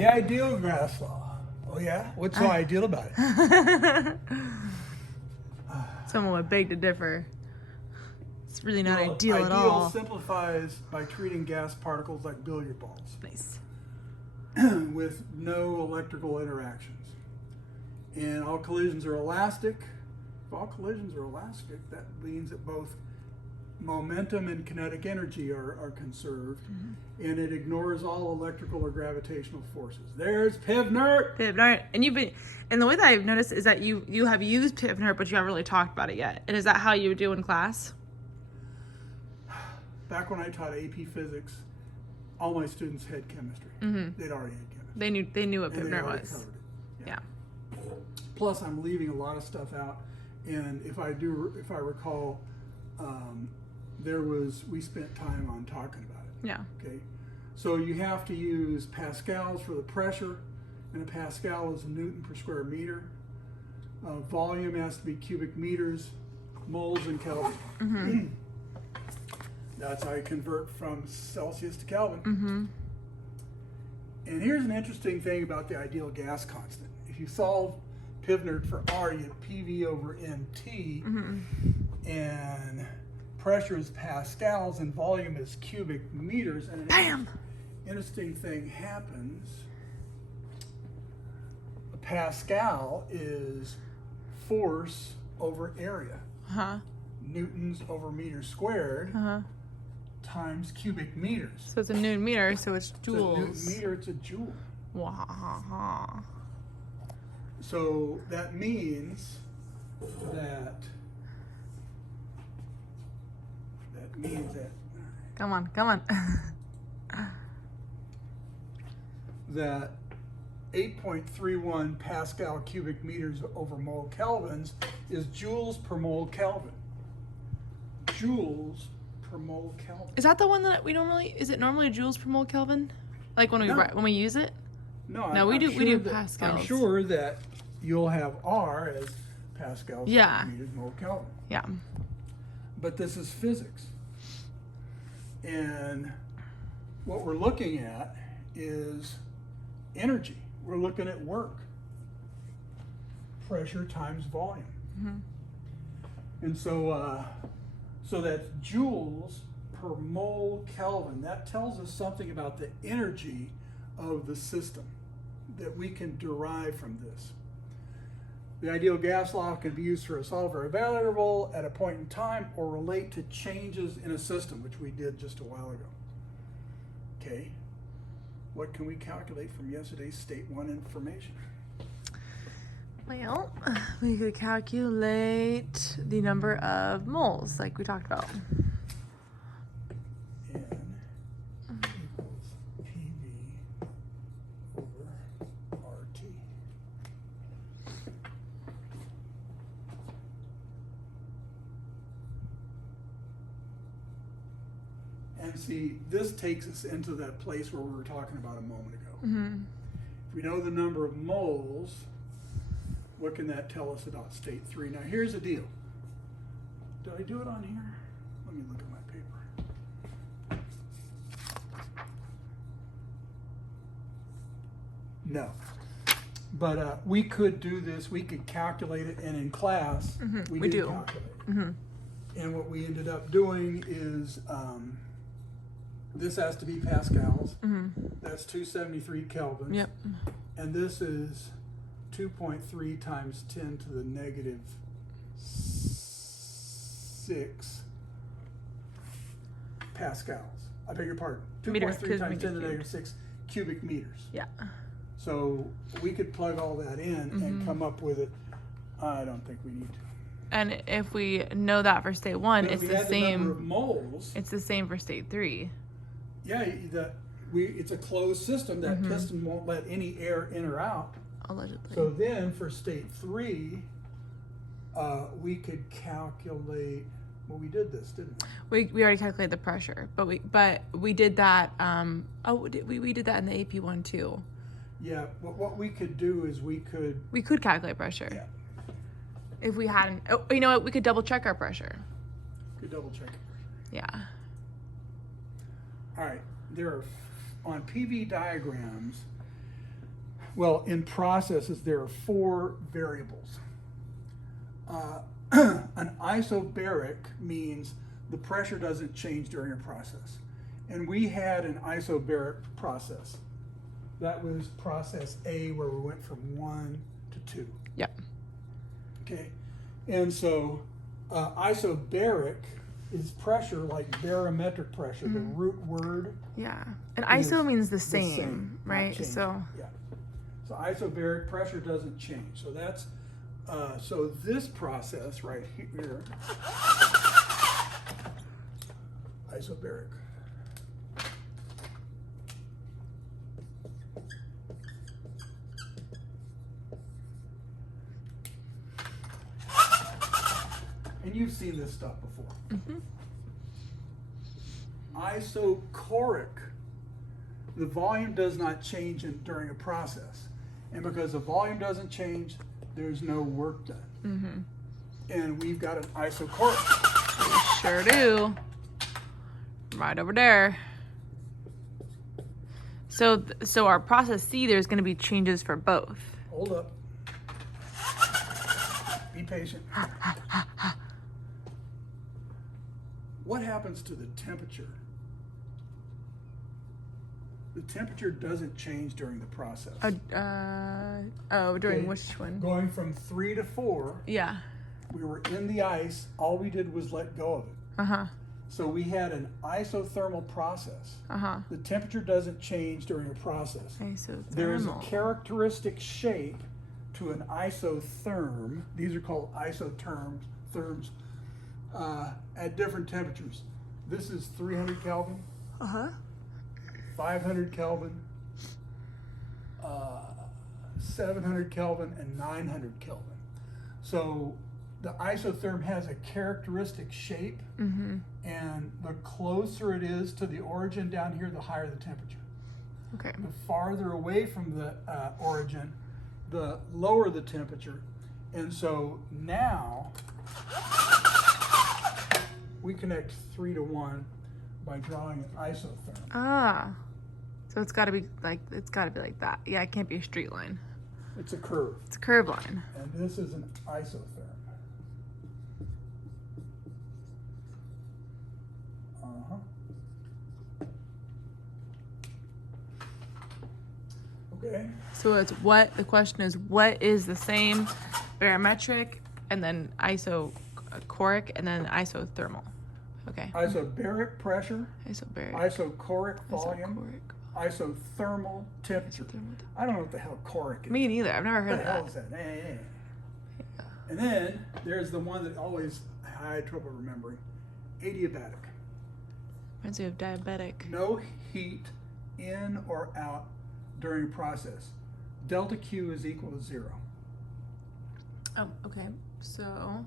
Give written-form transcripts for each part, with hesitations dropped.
The ideal gas law. Oh yeah? What's so ideal about it? Someone would beg to differ. It's really not Well, ideal at all. simplifies by treating gas particles like billiard balls Nice. with no electrical interactions. And all collisions are elastic. If all collisions are elastic, that means that both momentum and kinetic energy are conserved, and it ignores all electrical or gravitational forces. There's PivNert. PivNert, and the way that I've noticed is that you have used PivNert, but you haven't really talked about it yet. And is that how you do in class? Back when I taught AP Physics, all my students had chemistry. They'd already had chemistry. They knew what And they PivNert already was. covered it. Yeah. Plus, I'm leaving a lot of stuff out, and if I recall, we spent time on talking about it. Yeah. Okay, so you have to use pascals for the pressure, and a pascal is a Newton per square meter. Volume has to be cubic meters, moles, and Kelvin. That's how you convert from Celsius to Kelvin. And here's an interesting thing about the ideal gas constant. If you solve PivNert for R, you have PV over NT, and pressure is pascals and volume is cubic meters. And Bam! Interesting thing happens. A pascal is force over area. Newtons over meters squared times cubic meters. So it's a Newton meter, so it's joules. It's a Newton meter, it's a joule. Wow. So that means that Come on. that 8.31 Pascal cubic meters over mole kelvins is joules per mole Kelvin. Joules per mole Kelvin. Is that the one that is it normally joules per mole Kelvin? Like when we use it? No, we do pascals. I'm sure that you'll have R as pascals Yeah. per meters mole Kelvin. Yeah. But this is physics. And what we're looking at is energy. We're looking at work. Pressure times volume. And so that's joules per mole Kelvin. That tells us something about the energy of the system that we can derive from this. The ideal gas law can be used for a solid variable at a point in time or relate to changes in a system, which we did just a while ago. Okay, what can we calculate from yesterday's state 1 information? Well, we could calculate the number of moles, like we talked about. N equals PV over RT. And see, this takes us into that place where we were talking about a moment ago. If we know the number of moles, what can that tell us about state 3? Now here's the deal. Did I do it on here? Let me look at my paper. No. But we could do this, we could calculate it, and in class, we did calculate it. And what we ended up doing is, this has to be pascals. That's 273 kelvins. Yep. And this is 2.3 times 10 to the negative 6 pascals. I beg your pardon. 2.3 times 10 to the negative 6 cubic meters. Yeah. So we could plug all that in and come up with it. I don't think we need to. And if we know that for state 1, But it's if we the had the number of same. moles. It's the same for state 3. Yeah, it's a closed system. That piston won't let any air in or out. Allegedly. So then for state 3, we could calculate. Well, we did this, didn't we? We already calculated the pressure, but we did that. We did that in the AP one too. Yeah. What we could do is we could calculate pressure. Yeah. If we hadn't, you know what? We could double check our pressure. Could double check it. Yeah. All right. There are on PV diagrams. Well, in processes, there are 4 variables. An isobaric means the pressure doesn't change during a process. And we had an isobaric process. That was process A, where we went from 1 to 2. Yep. Okay. And so isobaric is pressure like barometric pressure, the root word. Yeah. And ISO means the the same, not right? changing. So Yeah. So isobaric pressure doesn't change. So that's so this process right here, isobaric. And you've seen this stuff before. Isochoric, the volume does not change during a process. And because the volume doesn't change, there's no work done. And we've got an isochoric. sure do. Right over there. So our process C, there's going to be changes for both. Hold up. Be patient. What happens to the temperature? The temperature doesn't change during the process. During Okay. which one? Going from 3 to 4, Yeah. we were in the ice. All we did was let go of it. Uh-huh. So we had an isothermal process. Uh-huh. The temperature doesn't change during a process. Isothermal. There is a characteristic shape to an isotherm. These are called isotherms at different temperatures. This is 300 Kelvin, Uh-huh. 500 Kelvin, 700 Kelvin, and 900 Kelvin. So the isotherm has a characteristic shape, and the closer it is to the origin down here, the higher the temperature. Okay. The farther away from the origin, the lower the temperature. And so now we connect 3 to 1 by drawing an isotherm. Ah. So it's got to be like that. Yeah, it can't be a straight line. It's a curve, It's a curved line. and this is an isotherm. Okay. So it's what the question is, what is the same barometric and then isochoric and then isothermal? Okay. Isobaric pressure, Isobaric. isochoric volume, Isochoric. isothermal temperature. I don't know what the hell choric is. Me neither. I've never What heard the of hell that. is that? And then there's the one that always I had trouble remembering. Adiabatic. Reminds me of diabetic. No heat in or out during process. Delta Q is equal to 0. Oh, okay. So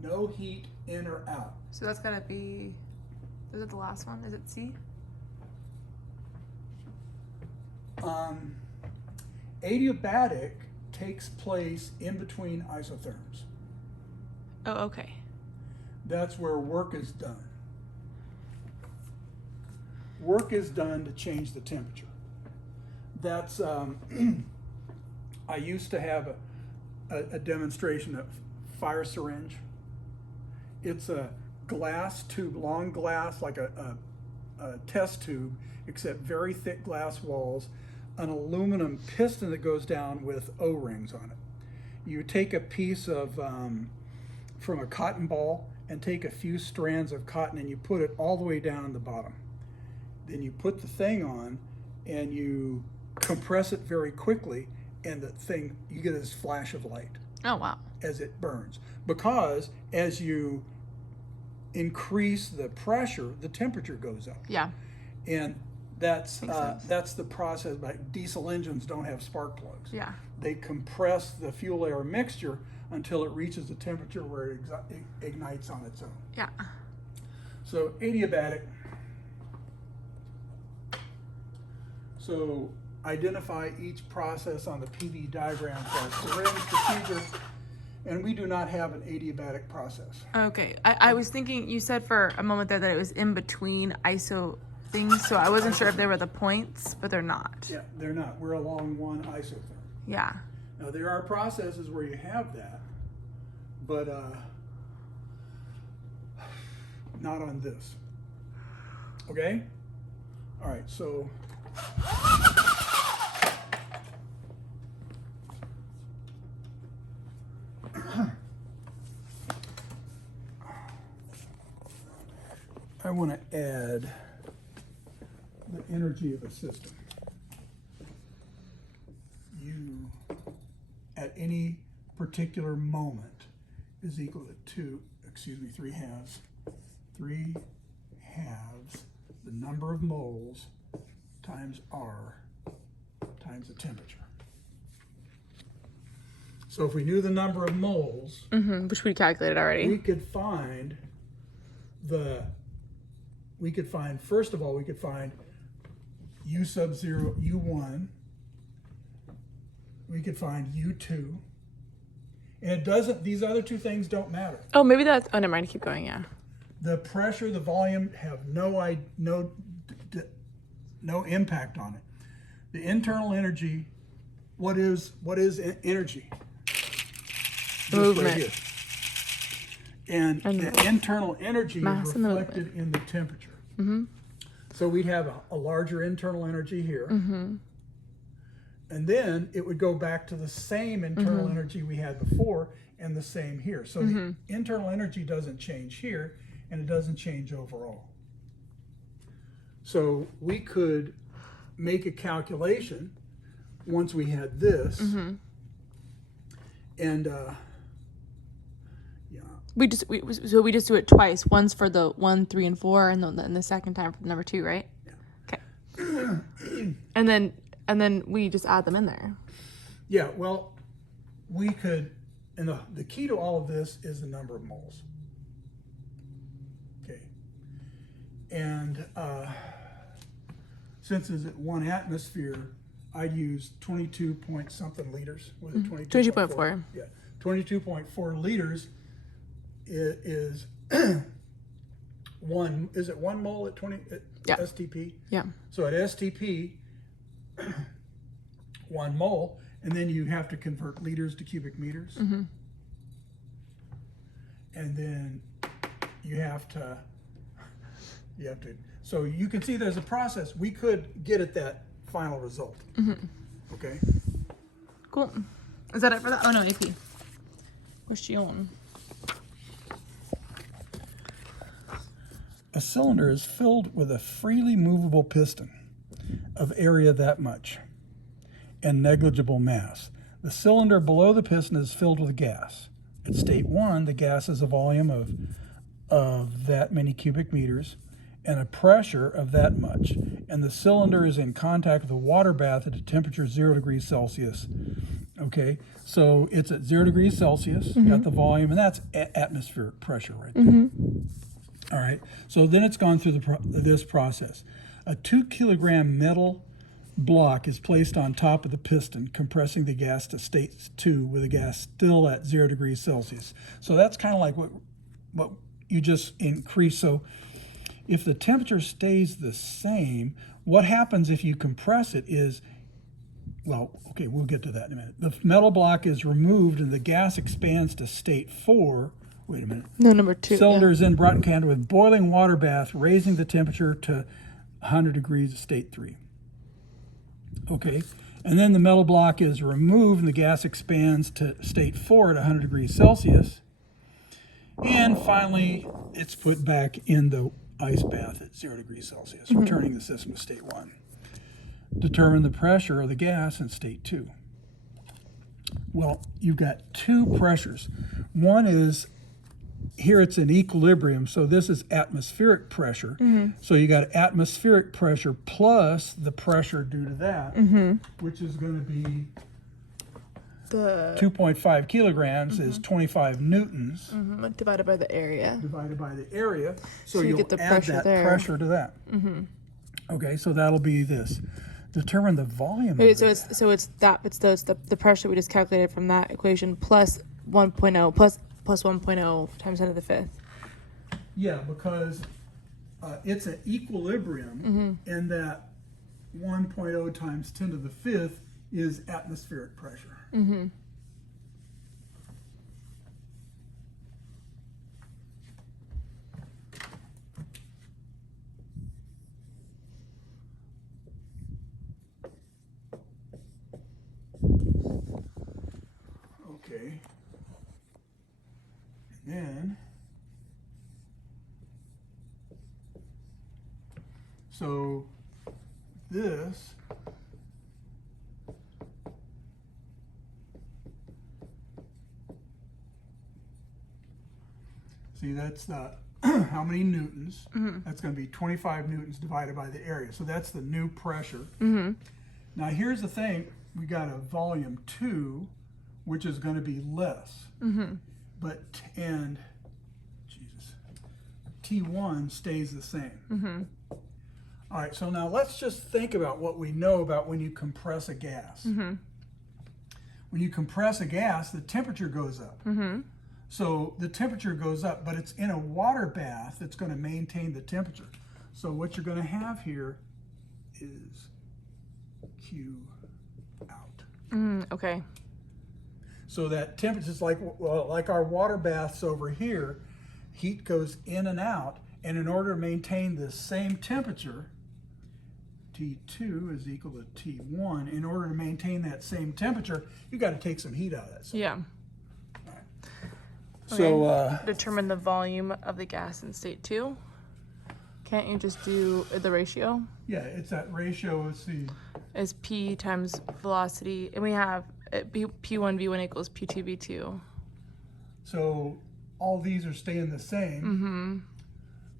No heat in or out. that's gotta be. Is it the last one? Is it C? Adiabatic takes place in between isotherms. Oh, okay. That's where work is done. Work is done to change the temperature. That's, I used to have a demonstration of fire syringe. It's a glass tube, long glass, like a test tube, except very thick glass walls, an aluminum piston that goes down with O-rings on it. You take a piece of, from a cotton ball and take a few strands of cotton and you put it all the way down the bottom. Then you put the thing on and you compress it very quickly, and the thing, you get this flash of light Oh, wow. as it burns. Because as you increase the pressure, the temperature goes up. Yeah. And that's Makes sense. that's the process. Like diesel engines don't have spark plugs. Yeah. They compress the fuel air mixture until it reaches the temperature where it ignites on its own. Yeah. So adiabatic. So identify each process on the PV diagram for a syringe procedure, and we do not have an adiabatic process. Okay. I was thinking, you said for a moment there that it was in between things, so I wasn't sure if they were the points, but they're not. Yeah, they're not. We're along one isotherm. Yeah. Now, there are processes where you have that, but not on this. Okay? All right, so I want to add the energy of a system. U at any particular moment is equal to 3 halves. 3 halves the number of moles times R times the temperature. So if we knew the number of moles, Which we calculated already. we could find first of all, we could find U sub 0, U1. We could find U2. And it doesn't, these other two things don't matter. Oh, maybe that's, oh, never mind, keep going, yeah. The pressure, the volume have no impact on it. The internal energy, what is energy? This right Movement. here. And the internal energy Mass is and the reflected in the temperature. So we'd have a larger internal energy here. And then it would go back to the same internal energy we had before and the same here. So the internal energy doesn't change here and it doesn't change overall. So we could make a calculation once we had this. And We just do it twice. Once for the 1, 3, and 4, and then the second time for the number 2, right? Yeah. Okay. and then we just add them in there. Yeah, well, we could, and the key to all of this is the number of moles. Okay. And since it's at 1 atmosphere, I'd use 22 point something liters. Was it 22.4. Yeah, 22.4 liters is is it 1 mole at 20 at Yeah. STP? Yeah. So at STP, 1 mole, and then you have to convert liters to cubic meters. And then you have to, so you can see there's a process. We could get at that final result. Okay? Cool. Is that it for that? Oh no, AP. Where's she on? A cylinder is filled with a freely movable piston of area that much and negligible mass. The cylinder below the piston is filled with gas. At state 1, the gas has a volume of that many cubic meters and a pressure of that much. And the cylinder is in contact with a water bath at a temperature 0 degrees Celsius. Okay, so it's at 0 degrees Celsius, got the volume, and that's atmospheric pressure right there. All right, so then it's gone through this process. A 2 kilogram metal block is placed on top of the piston, compressing the gas to state 2 with the gas still at 0 degrees Celsius. So that's kind of like what you just increase. So if the temperature stays the same, what happens if you compress it is, well, okay, we'll get to that in a minute. The metal block is removed and the gas expands to state 4. Wait a minute. No, number 2. Cylinder is then brought in contact with boiling water bath, raising the temperature to 100 degrees, state 3. Okay, and then the metal block is removed and the gas expands to state 4 at 100 degrees Celsius. And finally, it's put back in the ice bath at 0 degrees Celsius, returning the system to state 1. Determine the pressure of the gas in state 2. Well, you've got 2 pressures. One is, here it's in equilibrium, so this is atmospheric pressure. So you got atmospheric pressure plus the pressure due to that, which is going to be The 2.5 kilograms is 25 newtons divided by the area. divided by the area. So you you'll get the add pressure that there. pressure to that. Okay, so that'll be this. Determine the volume. Wait, of so the it's the pressure we just calculated from that equation plus 1.0 plus 1.0 times 10 to the 5th. Yeah, because it's an equilibrium in that 1.0 times 10 to the fifth is atmospheric pressure. Okay. And then, so this see, that's the how many newtons? That's going to be 25 newtons divided by the area. So that's the new pressure. Now here's the thing: we got a volume 2, which is going to be less. But and Jesus, T1 stays the same. All right. So now let's just think about what we know about when you compress a gas. When you compress a gas, the temperature goes up. So the temperature goes up, but it's in a water bath that's going to maintain the temperature. So what you're going to have here is Q out. Okay. So that temperature is like our water baths over here. Heat goes in and out, and in order to maintain the same temperature, T2 is equal to T1. In order to maintain that same temperature, you got to take some heat out of that. Yeah. So determine the volume of the gas in state 2. Can't you just do the ratio? yeah, it's that ratio. Let's see. Is P times velocity, and we have P1 V1 equals P2 V2. So all these are staying the same.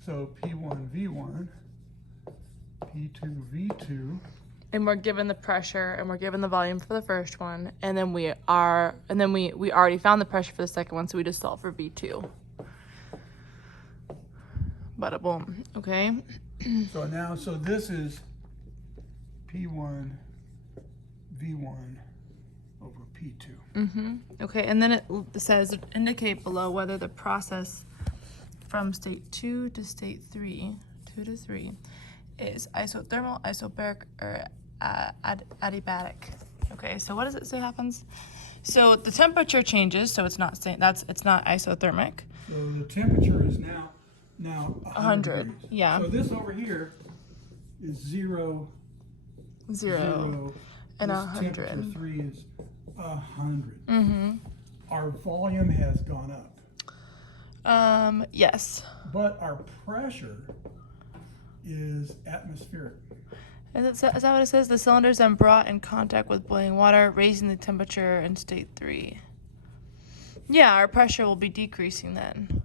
So P1 V1, P2 V2. And we're given the pressure, and we're given the volume for the first one, and then we already found the pressure for the second one, so we just solve for V2. Bada boom. Okay. So now, so this is P1 V1 over P2. Okay, and then it says indicate below whether the process from state 2 to state 3, 2 to 3, is isothermal, isobaric, or adiabatic. Okay, so what does it say happens? So the temperature changes, so it's not isothermic. So the temperature is now 100 degrees. Yeah. So this over here is 0, 0, and this 100. Temperature 3 is 100. Our volume has gone up. Yes. But our pressure is atmospheric. Is that what it says? The cylinder is then brought in contact with boiling water, raising the temperature in state 3. Yeah, our pressure will be decreasing then.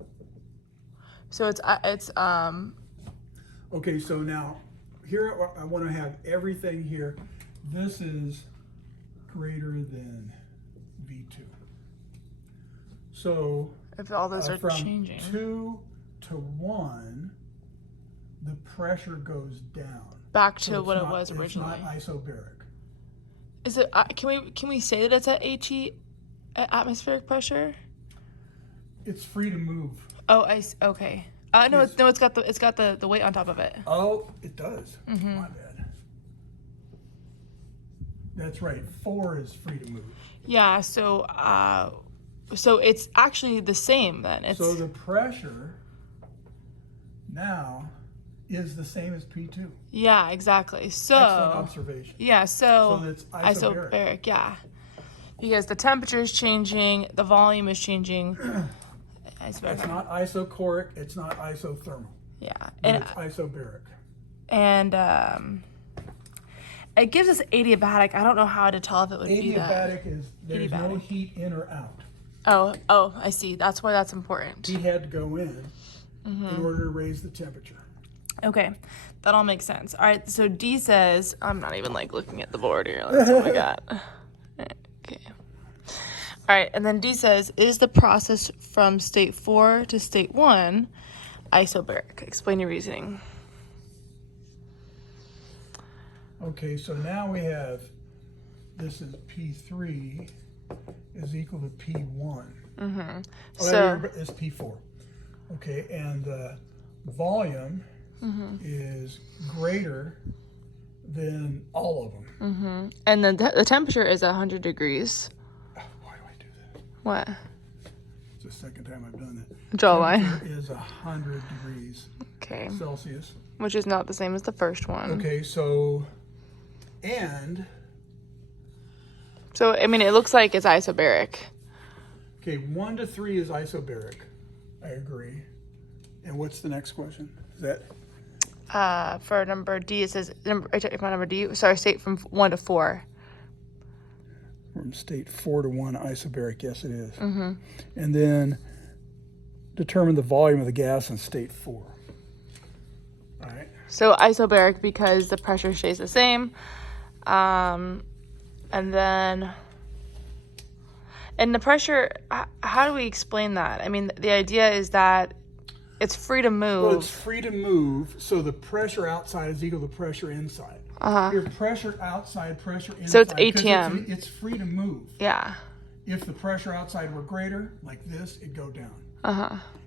So it's Okay, so now here I want to have everything here. This is greater than V2. So if all those are from changing. 2 to 1, the pressure goes down. Back So to it's what it not- was originally. It's not isobaric. Is it? Can we say that it's at HE, at atmospheric pressure? It's free to move. Oh, okay. No, Yes. it's got the weight on top of it. Oh, it does. My bad. That's right. 4 is free to move. Yeah. So it's actually the same then. It's So the pressure now is the same as P2. yeah, exactly. So Excellent observation. yeah, so So it's isobaric. isobaric, yeah, because the temperature is changing, the volume is changing. It's not isochoric. It's not isothermal. Yeah, But it's isobaric. and it gives us adiabatic. I don't know how to tell if it would be that. Adiabatic is there's no Adiabatic. heat in or out. Oh, I see. That's why that's important. Heat had to go in order to raise the temperature. Okay, that all makes sense. All right, so D says, I'm not even like looking at the board here. That's what I got. Okay. All right, and then D says, is the process from state 4 to state 1 isobaric? Explain your reasoning. Okay, so now we have, this is P3 is equal to P1. So It's P4. Okay, and the volume is greater than all of them. And then the temperature is 100 degrees. Why do I do that? What? It's the second time I've done that. Draw a line. Temperature is 100 degrees Okay. Celsius. Which is not the same as the first one. Okay, so, and, So, I mean, it looks like it's isobaric. okay, 1 to 3 is isobaric. I agree. And what's the next question? Is that? For number D, it says, number D, sorry, state from 1 to 4. From state 4 to 1 isobaric, yes it is. And then determine the volume of the gas in state 4. All right. So isobaric because the pressure stays the same. And then, and the pressure, how do we explain that? I mean, the idea is that it's free to move. Well, it's free to move, so the pressure outside is equal to pressure inside. Your pressure outside, pressure inside. So it's 'cause ATM. It's free to move. Yeah. If the pressure outside were greater, like this, it'd go down.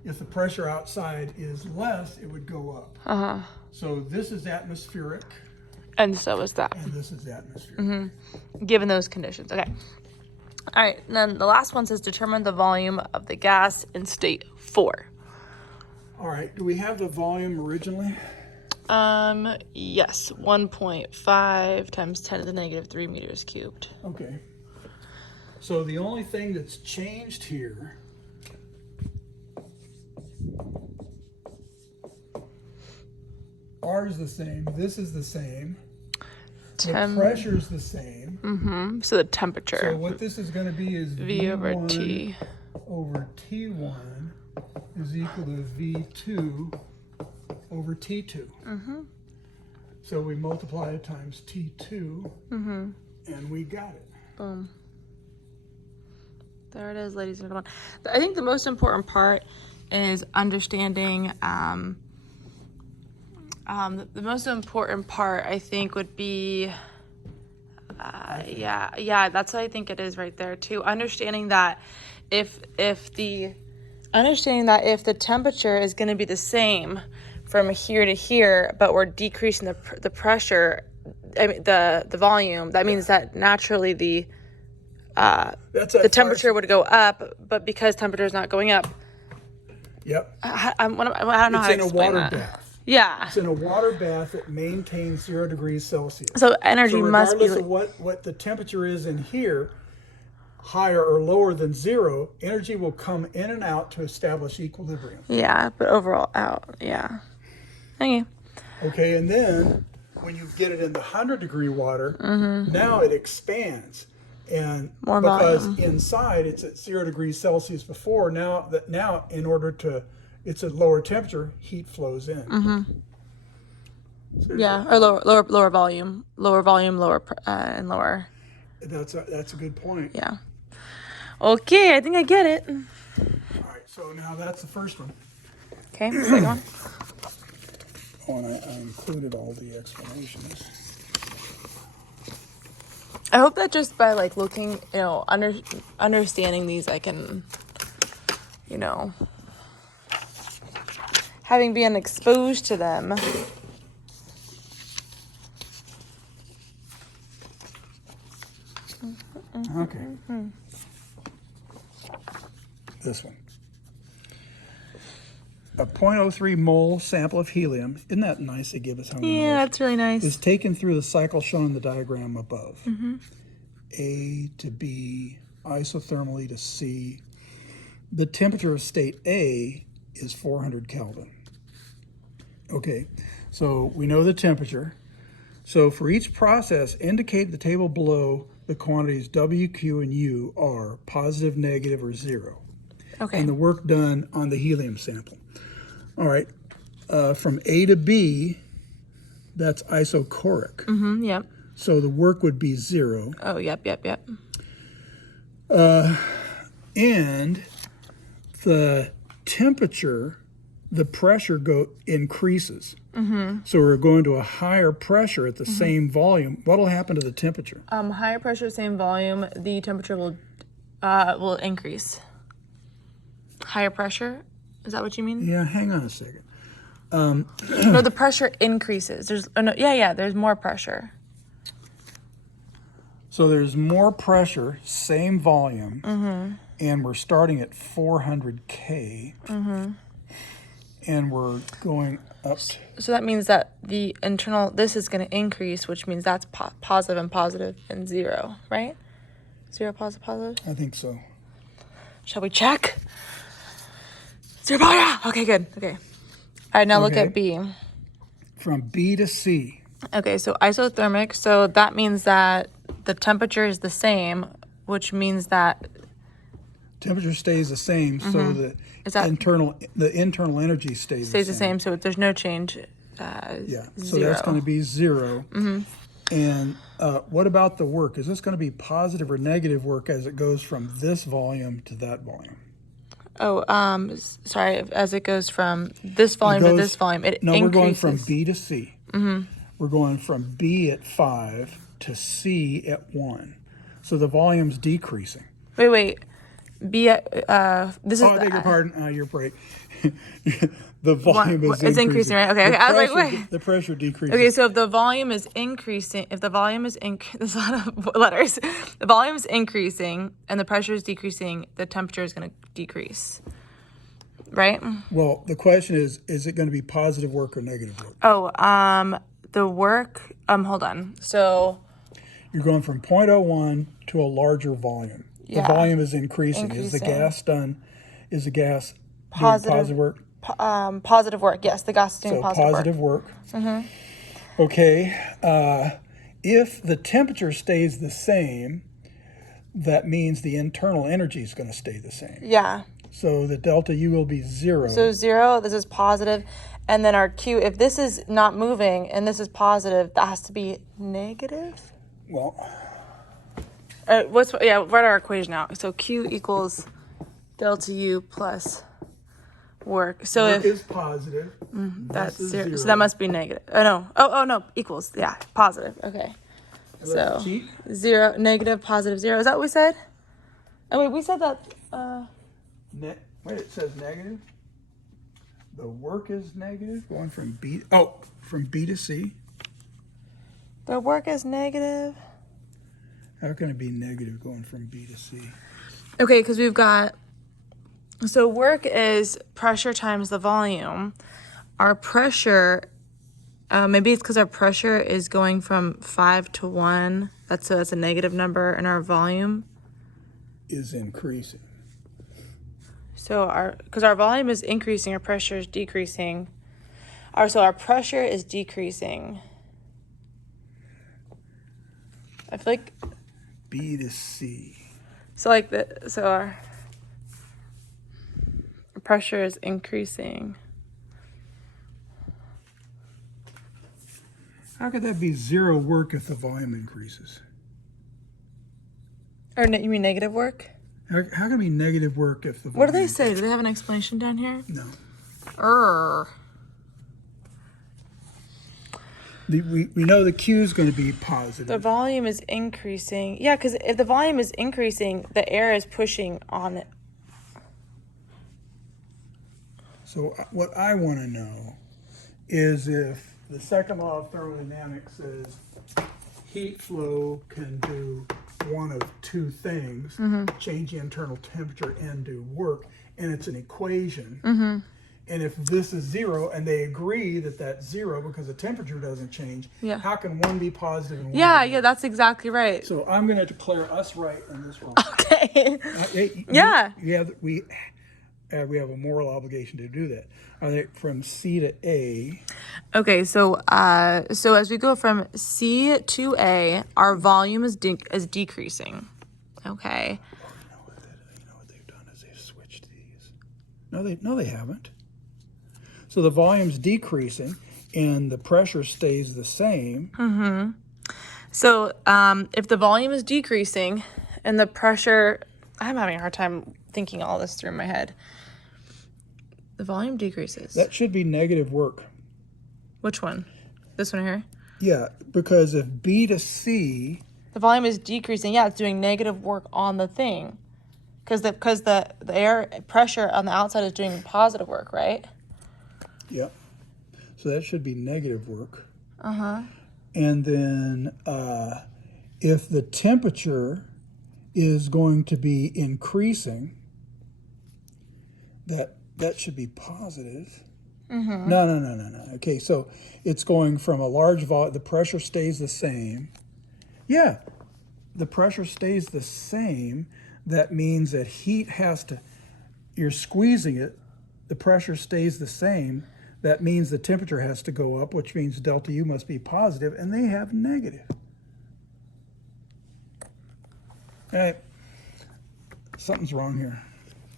If the pressure outside is less, it would go up. So this is atmospheric, And so is that, and this is atmospheric. given those conditions. Okay. All right. And then the last one says determine the volume of the gas in state 4. All right, do we have the volume originally? Yes. 1.5 times 10 to the negative 3 meters cubed. Okay. So the only thing that's changed here R is the same, this is the same, the pressure's the same. So the temperature. So what this is going to be is V over V1 T. over T1 is equal to V2 over T2. So we multiply it times T2, and we got it. Boom. There it is, ladies and gentlemen. I think the most important part is understanding, the most important part, I think, would be, yeah, that's what I think it is right there too. Understanding that if the temperature is going to be the same from here to here, but we're decreasing the pressure, I mean the volume, that means that naturally the temperature would go up, but because temperature is not going up. Yep. I don't know how to explain It's in a water that. bath. Yeah. It's in a water bath that maintains 0 degrees Celsius. So energy must be. Regardless of what the temperature is in here, higher or lower than 0, energy will come in and out to establish equilibrium. Yeah, but overall out. Yeah. Okay. Okay, and then when you get it in the 100-degree water, now it expands. And More because volume. inside it's at 0 degrees Celsius before, now in order to, it's at lower temperature, heat flows in. So Yeah, or lower volume, and lower. that's a good point. Yeah. Okay, I think I get it. All right, so now that's the first one. Okay, second one. Oh, and I included all the explanations. I hope that just by like looking, understanding these, I can, having been exposed to them. Okay. This one. A 0.03 mole sample of helium, isn't that nice they give us how many Yeah, moles? that's really nice. Is taken through the cycle shown in the diagram above. A to B, isothermally to C. The temperature of state A is 400 Kelvin. Okay, so we know the temperature. So for each process, indicate the table below the quantities W, Q, and U are positive, negative, or 0. Okay. And the work done on the helium sample. All right, from A to B, that's isochoric. Yep. So the work would be 0. Oh, yep. And the temperature, the pressure increases. So we're going to a higher pressure at the same volume. What'll happen to the temperature? Higher pressure, same volume. The temperature will increase. Higher pressure. Is that what you mean? Yeah, hang on a second. No, the pressure increases. There's there's more pressure. So there's more pressure, same volume, and we're starting at 400 K, and we're going up. So that means that the internal, this is going to increase, which means that's positive and zero, right? Zero, positive. I think so. Shall we check? Zero, yeah. Okay, good. Okay. All right, now look Okay. at B. From B to C. Okay, so isothermic. So that means that the temperature is the same, which means that Temperature stays the same, so the Is that- internal energy stays stays the same. So there's no change. Yeah, so Zero. that's going to be 0. And what about the work? Is this going to be positive or negative work as it goes from this volume to that volume? Oh, sorry. As it goes from this volume to this volume, it No, increases. we're going from B to C. We're going from B at 5 to C at 1. So the volume's decreasing. Wait. B. This is. I beg your pardon. You're right. The volume is it's increasing, right? Okay. The I was like, pressure- wait. The pressure decreases. Okay, so if the volume is increasing, there's a lot of letters. The volume is increasing and the pressure is decreasing, the temperature is going to decrease, right? Well, the question is it going to be positive work or negative work? Oh, the work. Hold on. So You're going from 0.01 to a larger volume. Yeah. The volume is increasing. Is the gas done? Is the gas doing positive work? positive work. Yes, the gas is doing So positive work. work. Okay. If the temperature stays the same, that means the internal energy is going to stay the same. Yeah. So the delta U will be 0. So 0, this is positive, and then our Q, if this is not moving and this is positive, that has to be negative? Well, Write our equation out. So Q equals delta U plus work. So work if is positive. that's this is 0, so 0. that must be negative. Oh no. Oh no, equals. Yeah, positive. Okay. So Cheat. 0, negative, positive 0. Is that what we said? Oh wait, we said that. Wait, it says negative. The work is negative. Going from B to C. The work is negative. How can it be negative going from B to C? Okay, because we've got, so work is pressure times the volume. Our pressure, maybe it's because our pressure is going from 5 to 1. That's a negative number, and our volume. Is increasing. So because our volume is increasing, our pressure is decreasing. So our pressure is decreasing. I feel like, B to C. so our pressure is increasing. How could that be 0 work if the volume increases? Or you mean negative work? How can it be negative work if the volume What do they say? Do they have an explanation down here? No. We know the Q is going to be positive. The volume is increasing. Yeah, because if the volume is increasing, the air is pushing on it. So what I want to know is if the second law of thermodynamics says heat flow can do one of two things, change the internal temperature and do work, and it's an equation. And if this is 0 and they agree that that's 0 because the temperature doesn't change, Yeah. how can one be positive and one be Yeah, negative? that's exactly right. So I'm going to declare us right on this one. Okay. Yeah. We have a moral obligation to do that. Are they from C to A? Okay, so as we go from C to A, our volume is decreasing. Okay. You know what they've done is they've switched these. No, they haven't. So the volume's decreasing and the pressure stays the same. So if the volume is decreasing and the pressure, I'm having a hard time thinking all this through my head. The volume decreases. That should be negative work. Which one? This one here? Yeah, because if B to C, The volume is decreasing. Yeah, it's doing negative work on the thing. Because the air pressure on the outside is doing positive work, right? yeah, So that should be negative work. Uh-huh. And then if the temperature is going to be increasing, that should be positive. Mm-hmm. No. Okay, so it's going from a large volume, the pressure stays the same. Yeah, the pressure stays the same. That means that heat has to, you're squeezing it, the pressure stays the same. That means the temperature has to go up, which means delta U must be positive, and they have negative. All right, something's wrong here.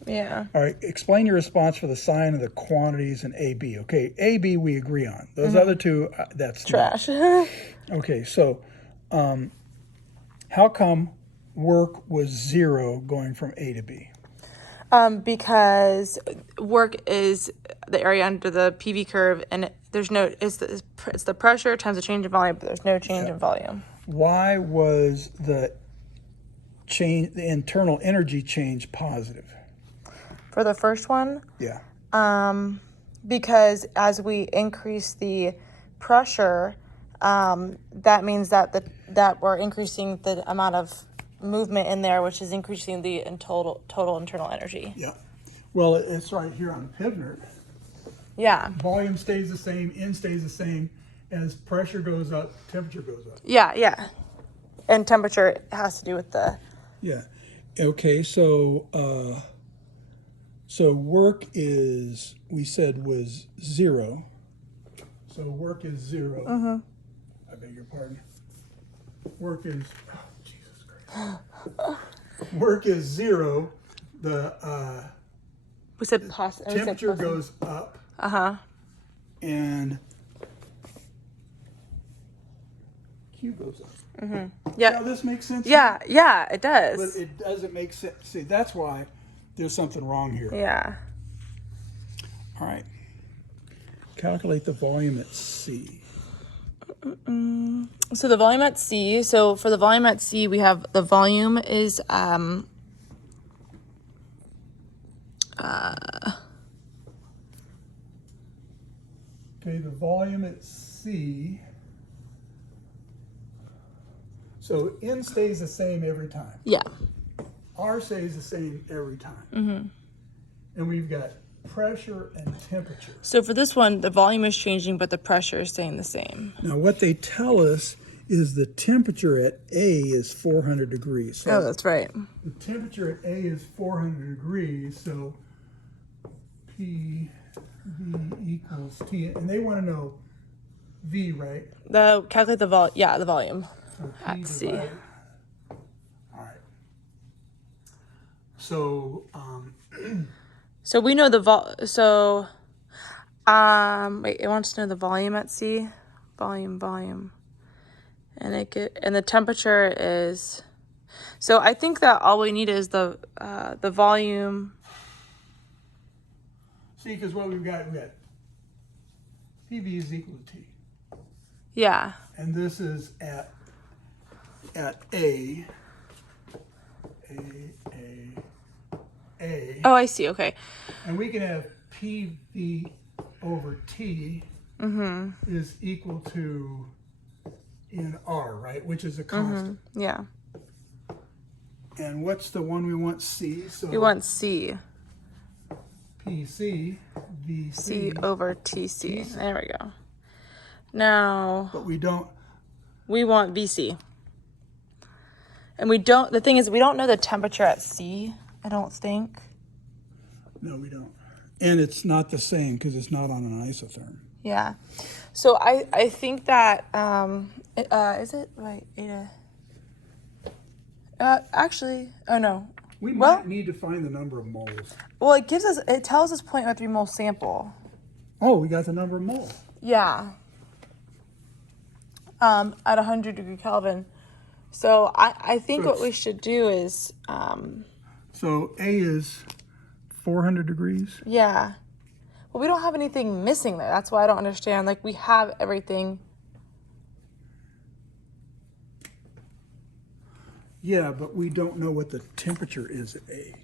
Yeah. All right, explain your response for the sign of the quantities in AB. Okay, AB we agree on. Those other two, that's Trash. Okay, so how come work was 0 going from A to B? Because work is the area under the PV curve, and there's no, it's the pressure times the change in volume, but there's no change in volume. Why was the internal energy change positive? For the first one, Yeah. because as we increase the pressure, that means that that we're increasing the amount of movement in there, which is increasing the total internal energy. Yeah. Well, it's right here on Pivnert. Yeah. Volume stays the same, N stays the same. As pressure goes up, temperature goes up. Yeah. And temperature has to do with the... Yeah. Okay, so work is, we said, was 0. So work is 0. I beg your pardon. Work is, oh, Jesus Christ. Work is 0. The We said temperature goes up. And Q goes up. Yeah. Now this makes sense? Yeah, it does. But it doesn't make sense. See, that's why there's something wrong here. Yeah. All right. Calculate the volume at C. So the volume at C, so for the volume at C, we have the volume is Okay, the volume at C. So N stays the same every time. yeah. R stays the same every time. And we've got pressure and temperature. So for this one, the volume is changing, but the pressure is staying the same. Now what they tell us is the temperature at A is 400 degrees. So Oh, that's right. the temperature at A is 400 degrees, so PV equals T. And they want to know V, right? Calculate the the volume So P at C. divided. All right. So, So we know the wait, it wants to know the volume at C. Volume. And and the temperature is, so I think that all we need is the volume. see, because what we've got PV is equal to T. Yeah. And this is at A. Oh, I see. Okay. And we can have PV over T is equal to NR, right? Which is a constant. Yeah. And what's the one we want? C. So We want C. PC, VC. C over TC. There we go. Now But we don't. we want VC. And the thing is, we don't know the temperature at C, I don't think. No, we don't. And it's not the same because it's not on an isotherm. Yeah. So I think that, is it, wait, Ada? Actually, oh no. We Well- might need to find the number of moles. Well, it tells us 0.03 mole sample. Oh, we got the number of moles. Yeah. At 100 degree Kelvin. So I think So what we should do is, So A is 400 degrees. yeah. Well, we don't have anything missing there. That's why I don't understand. Like, we have everything. Yeah, but we don't know what the temperature is at A.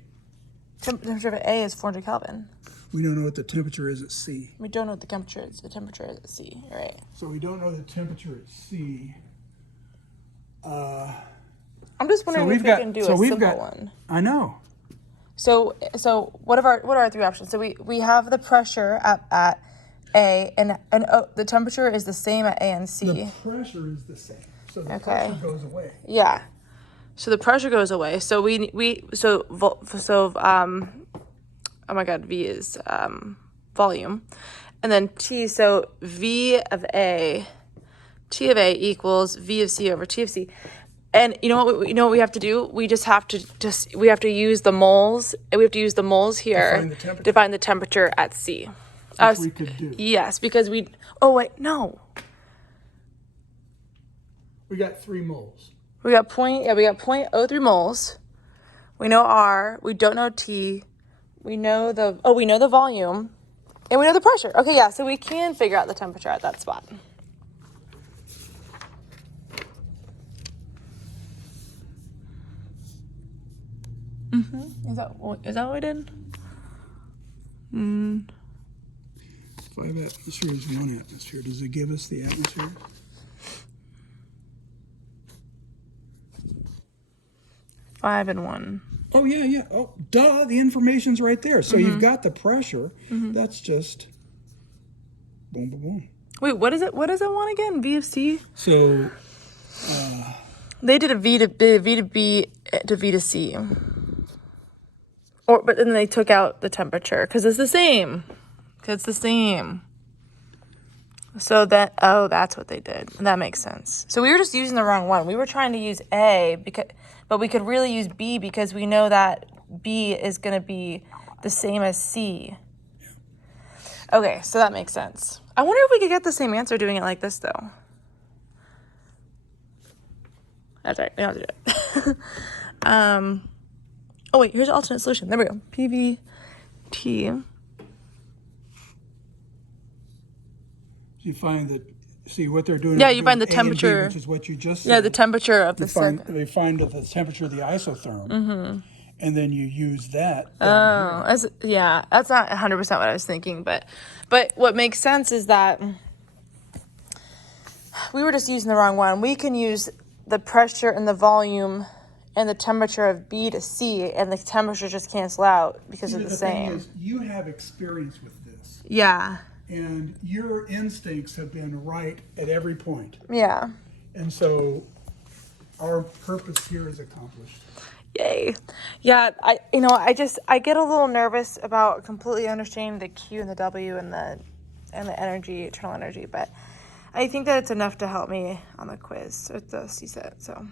temperature of A is 400 Kelvin. We don't know what the temperature is at C. We don't know what the temperature is. The temperature is at C, right? So we don't know the temperature at C. I'm just wondering if we can do a simple one. I know. So what are our three options? So we have the pressure at A, and the temperature is the same at A and C. The pressure is the same. So the pressure goes away. Yeah. So the pressure goes away. So oh my God, V is volume, and then T. So V of A, T of A equals V of C over T of C. And you know what we have to do? We just have to use the moles, and we have to use the moles here to find the temperature at C. Which we could do. Yes, because oh wait, no. We got 3 moles. We got 0.03 moles. We know R. We don't know T. We know the volume, and we know the pressure. Okay, yeah, so we can figure out the temperature at that spot. Is that what we did? 5 atmospheres, 1 atmosphere. Does it give us the atmosphere? Five and 1. Oh, yeah. Oh, duh, the information's right there. So you've got the pressure. That's just boom, boom, boom. Wait, what is it? What is it one again? V of C? So they did a V to B to V to C. But then they took out the temperature because it's the same. So that's what they did. That makes sense. So we were just using the wrong one. We were trying to use A but we could really use B because we know that B is going to be the same as C. Okay, so that makes sense. I wonder if we could get the same answer doing it like this, though. That's right. We don't have to do it. Oh, wait. Here's an alternate solution. There we go. PVT. you find that, see what they're doing. Yeah, you find the temperature. Which is what you just said. Yeah, the temperature of the circuit. They find the temperature of the isotherm. And then you use that. That's not 100% what I was thinking, but what makes sense is that we were just using the wrong one. We can use the pressure and the volume and the temperature of B to C, and the temperature just cancel out because they're the same. Thing is, you have experience with this. Yeah. And your instincts have been right at every point. Yeah. And so our purpose here is accomplished. Yay. Yeah, I get a little nervous about completely understanding the Q and the W and the energy, eternal energy, but I think that it's enough to help me on the quiz or the CSAT, so.